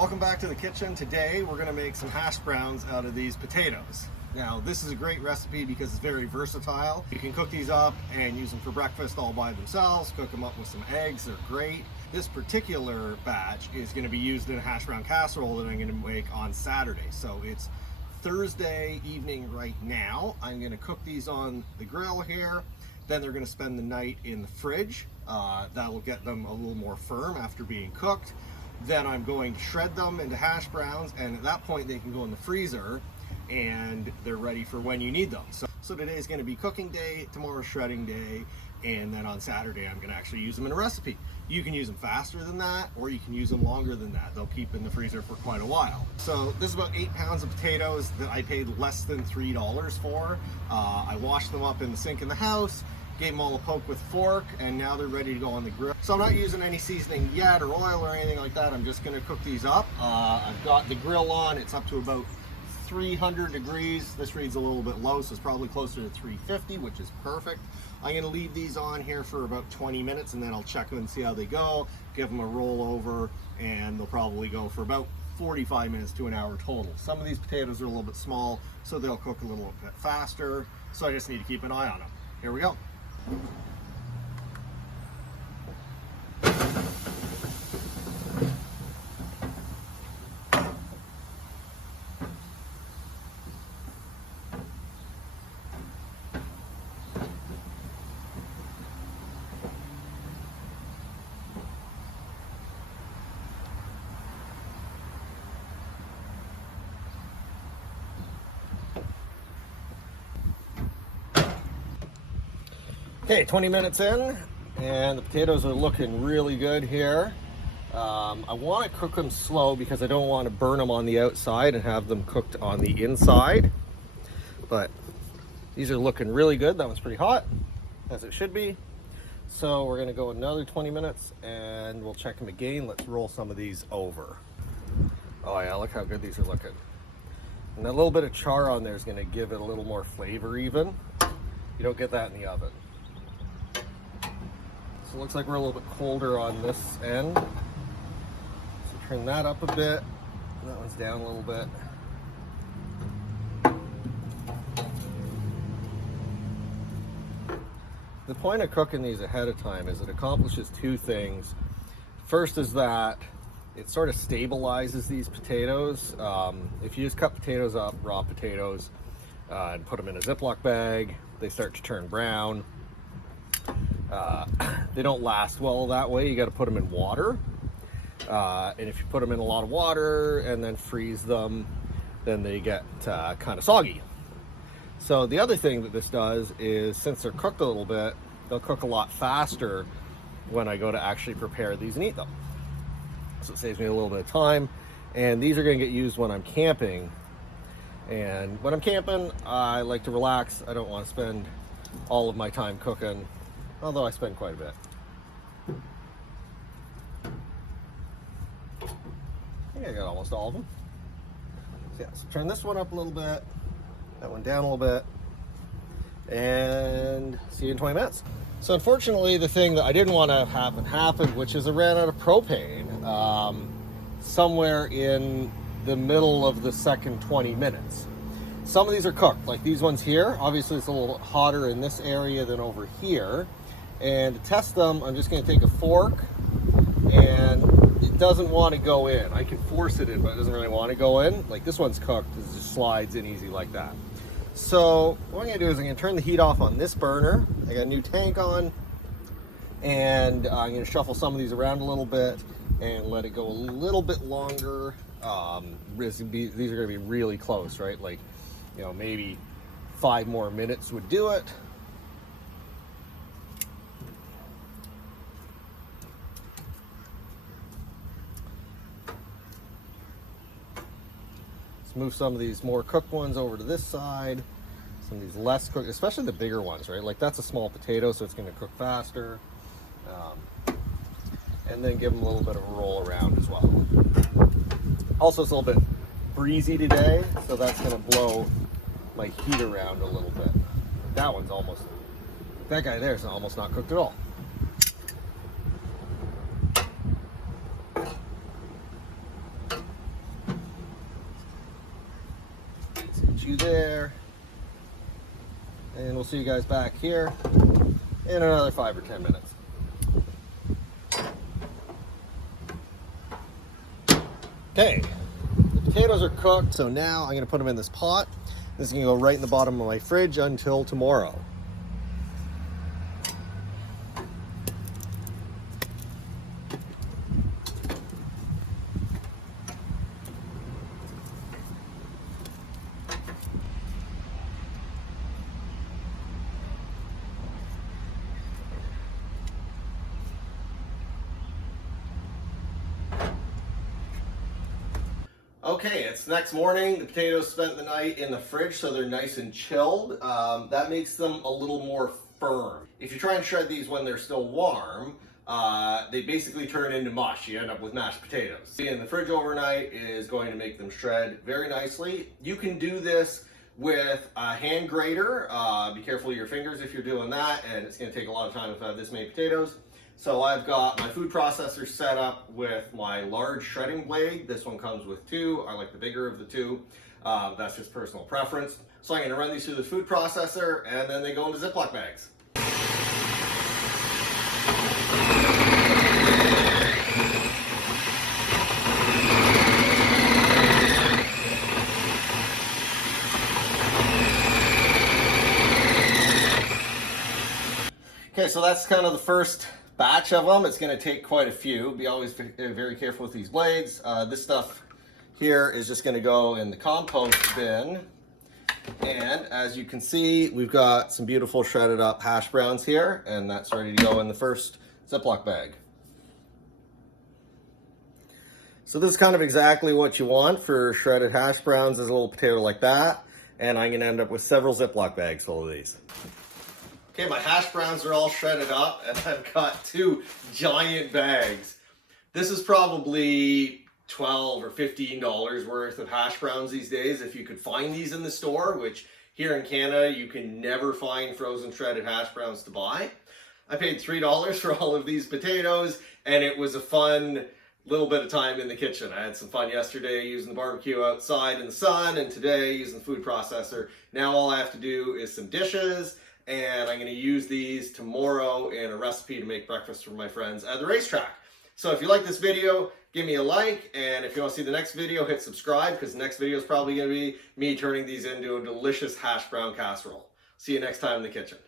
Welcome back to the kitchen. Today we're going to make some hash browns out of these potatoes. Now this is a great recipe because it's very versatile. You can cook these up and use them for breakfast all by themselves, cook them up with some eggs, they're great. This particular batch is going to be used in a hash brown casserole that I'm going to make on Saturday. So it's Thursday evening right now. I'm going to cook these on the grill here. Then they're going to spend the night in the fridge. That will get them a little more firm after being cooked. Then I'm going to shred them into hash browns, and at that point they can go in the freezer and they're ready for when you need them. So today is going to be cooking day, tomorrow's shredding day, and then on Saturday I'm going to actually use them in a recipe. You can use them faster than that, or you can use them longer than that. They'll keep in the freezer for quite a while. So this is about 8 pounds of potatoes that I paid less than $3 for. I washed them up in the sink in the house, gave them all a poke with a fork, and now they're ready to go on the grill. So I'm not using any seasoning yet or oil or anything like that. I'm just going to cook these up. I've got the grill on. It's up to about 300 degrees. This reads a little bit low, so it's probably closer to 350, which is perfect. I'm going to leave these on here for about 20 minutes, and then I'll check them and see how they go, give them a roll over, and they'll probably go for about 45 minutes to an hour total. Some of these potatoes are a little bit small, so they'll cook a little bit faster, so I just need to keep an eye on them. Here we go. Okay, 20 minutes in, and the potatoes are looking really good here. I want to cook them slow because I don't want to burn them on the outside and have them cooked on the inside. But these are looking really good. That one's pretty hot, as it should be. So we're going to go another 20 minutes, and we'll check them again. Let's roll some of these over. Oh yeah, look how good these are looking. And a little bit of char on there is going to give it a little more flavor even. You don't get that in the oven. So it looks like we're a little bit colder on this end. So turn that up a bit. That one's down a little bit. The point of cooking these ahead of time is it accomplishes two things. First is that it sort of stabilizes these potatoes. If you just cut potatoes up, raw potatoes, and put them in a Ziploc bag, they start to turn brown. They don't last well that way. You got to put them in water, and if you put them in a lot of water and then freeze them, then they get kind of soggy. So the other thing that this does is, since they're cooked a little bit, they'll cook a lot faster when I go to actually prepare these and eat them. So it saves me a little bit of time, and these are going to get used when I'm camping. And when I'm camping, I like to relax. I don't want to spend all of my time cooking, although I spend quite a bit. I think I got almost all of them. So yeah, so turn this one up a little bit, that one down a little bit, and see you in 20 minutes. So unfortunately, the thing that I didn't want to have happen, which is I ran out of propane somewhere in the middle of the second 20 minutes. Some of these are cooked, like these ones here. Obviously it's a little hotter in this area than over here. And to test them, I'm just going to take a fork, and it doesn't want to go in. I can force it in, but it doesn't really want to go in. Like this one's cooked, it just slides in easy like that. So what I'm going to do is I'm going to turn the heat off on this burner. I got a new tank on, and I'm going to shuffle some of these around a little bit and let it go a little bit longer. These are going to be really close, right? Like, you know, maybe 5 more minutes would do it. Let's move some of these more cooked ones over to this side. Some of these less cooked, especially the bigger ones, right? Like that's a small potato, so it's going to cook faster. And then give them a little bit of a roll around as well. Also, it's a little bit breezy today, so that's going to blow my heat around a little bit. That one's almost, that guy there is almost not cooked at all. you there. And we'll see you guys back here in another 5 or 10 minutes. Okay, the potatoes are cooked, so now I'm going to put them in this pot. This is going to go right in the bottom of my fridge until tomorrow. Okay, it's next morning. The potatoes spent the night in the fridge, so they're nice and chilled. That makes them a little more firm. If you try and shred these when they're still warm, they basically turn into mush. You end up with mashed potatoes. Being in the fridge overnight is going to make them shred very nicely. You can do this with a hand grater. Be careful of your fingers if you're doing that, and it's going to take a lot of time if I have this many potatoes. So I've got my food processor set up with my large shredding blade. This one comes with 2. I like the bigger of the 2. That's just personal preference. So I'm going to run these through the food processor, and then they go into Ziploc bags. Okay, so that's kind of the first batch of them. It's going to take quite a few. Be always very careful with these blades. This stuff here is just going to go in the compost bin. And as you can see, we've got some beautiful shredded up hash browns here, and that's ready to go in the first Ziploc bag. So this is kind of exactly what you want for shredded hash browns, is a little potato like that. And I'm going to end up with several Ziploc bags full of these. Okay, my hash browns are all shredded up, and I've got 2 giant bags. This is probably $12 or $15 worth of hash browns these days, if you could find these in the store, which here in Canada, you can never find frozen shredded hash browns to buy. I paid $3 for all of these potatoes, and it was a fun little bit of time in the kitchen. I had some fun yesterday using the barbecue outside in the sun, and today using the food processor. Now all I have to do is some dishes, and I'm going to use these tomorrow in a recipe to make breakfast for my friends at the racetrack. So if you like this video, give me a like, and if you want to see the next video, hit subscribe, because the next video is probably going to be me turning these into a delicious hash brown casserole. See you next time in the kitchen.